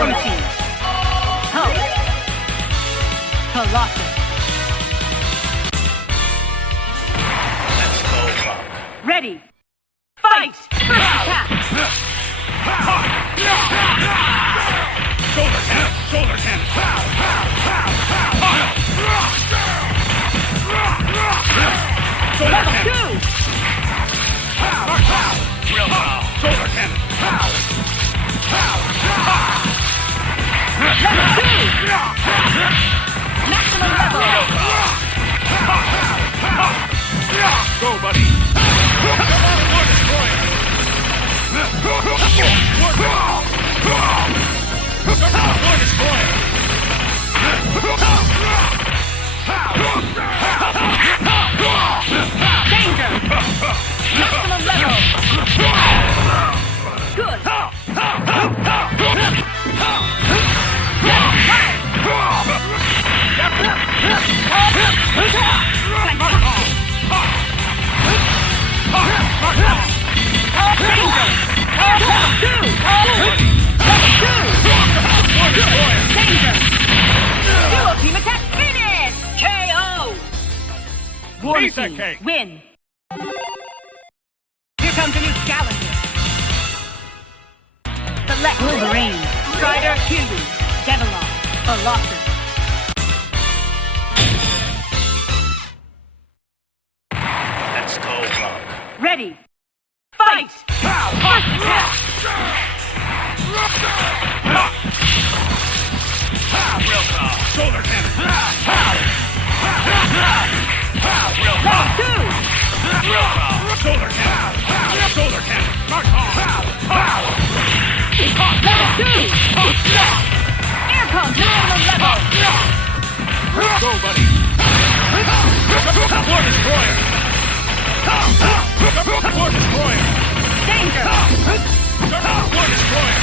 War Machine. Help. Colossus. Let's go, Buck. Ready. Fight! First attack! Shoulder cannon! Shoulder cannon! Level 2! Real power! Shoulder cannon! Level 2! Maximum level! Go, buddy! War Destroyer! War Destroyer! Danger! Maximum level! Good! Dual team attack finish! KO! War Machine, win! Here comes a new challenger. Select Wolverine, Strider, Huey, Devilon, Colossus. Let's go, Buck. Ready! Fight! First attack! Real power! Shoulder cannon! Real Level power! 2! Real power! Shoulder cannon! Shoulder cannon! Mark on! Level 2! Air comes maximum level! Go, buddy! War Destroyer! War Destroyer! Danger! War Destroyer!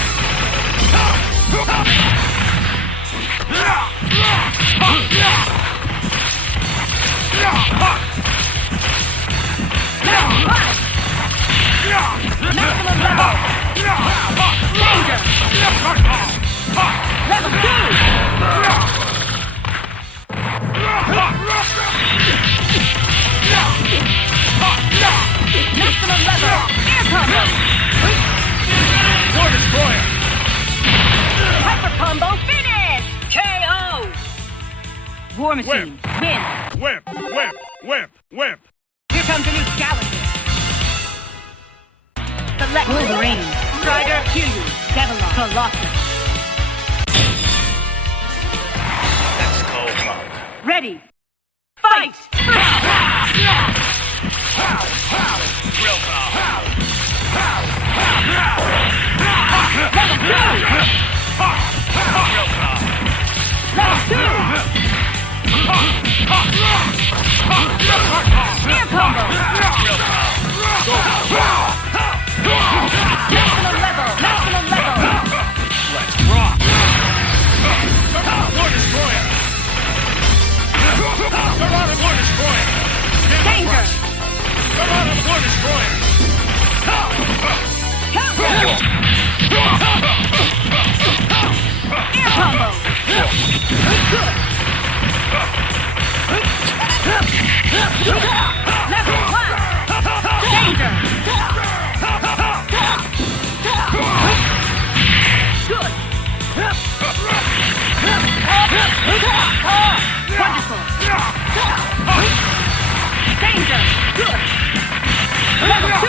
Maximum level! Danger! Level 2! Maximum level! Air combo! War Destroyer! Hyper combo finish! KO! War Machine, win! Whip! Whip! Whip! Whip! Here comes a new challenger. Select Wolverine, Strider, Huey, Devilon, Colossus. Let's go, Buck. Ready! Fight! Real power! Level 2! Real power! Level 2! Air combo! Real power! Maximum level! Maximum level! Let's rock! War Destroyer! War Destroyer! Danger! War Destroyer! Counter! Air combo! Good! Level 1! Danger! Good! Wonderful! Danger! Good! Level 2!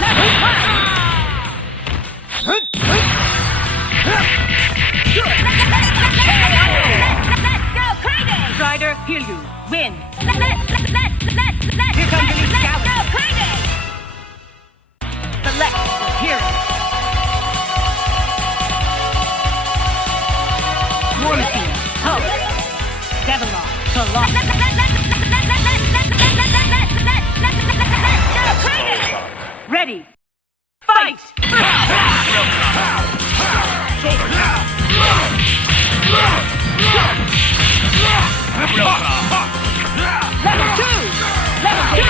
Level 1! Good! Let's go crazy! Strider, heal you. Win! Here comes the new challenger. Select your hero. War Machine, Hulk, Devilon, Colossus. Ready! Fight! Shoulder down! Level 2! Level 2!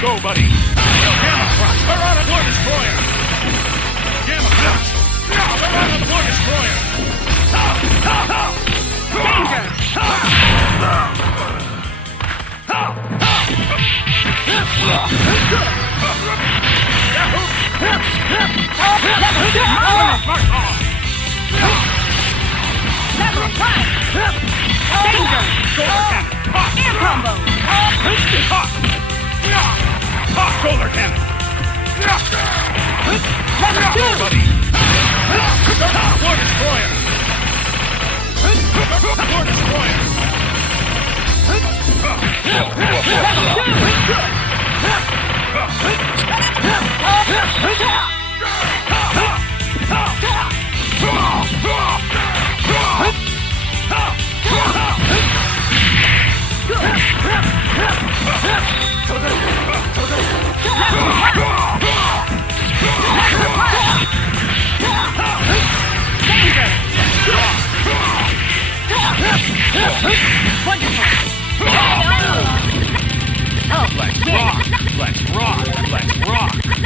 Go, buddy! We're on a War Destroyer! Level 1. Danger. Air combo. Shoulder cannon. Level 2. Buddy. War destroyer. War destroyer.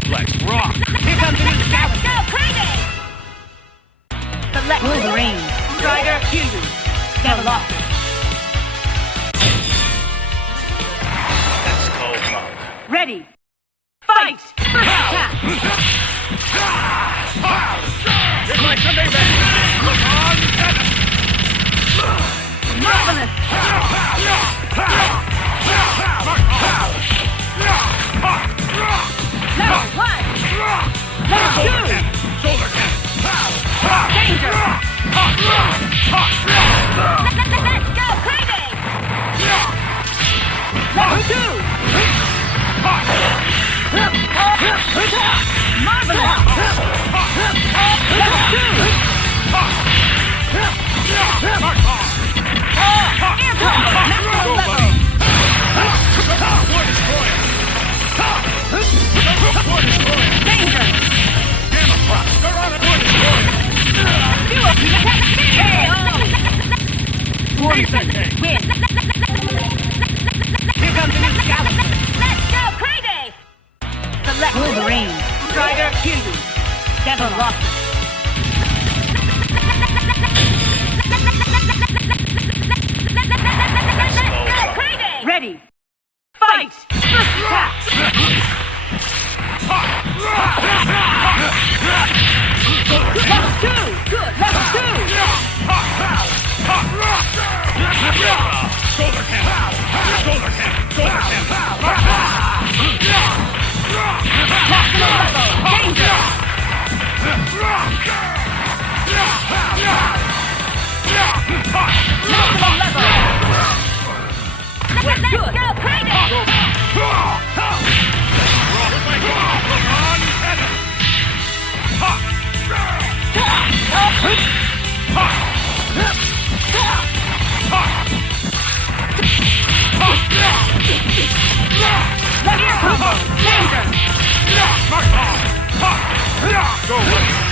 Let's rock. Here comes the new challenge. Go crazy! Select Wolverine. Strider, heal you. Level up. Let's go, Monk. Ready. Fight! First attack. Here's my Sunday best. Look on, cannon. Marvelous! Level 1! Level 2! Shoulder cannon. Danger! Let's go crazy! Level 2! Marvelous! Level 2! Air combo! Next level! War destroyer. War destroyer. Danger! Gamma prop. They're on a war destroyer. Duo team attack! Win! Here comes the new challenge. Let's go crazy! Select Wolverine. Strider, heal you. Devil lock. Ready. Fight! First attack! Level 2! Good! Level 2! Shoulder cannon. Shoulder cannon. Shoulder cannon. Maximum level! Danger! Maximum level! Let's go crazy! Let here combo! Danger! Go, buddy.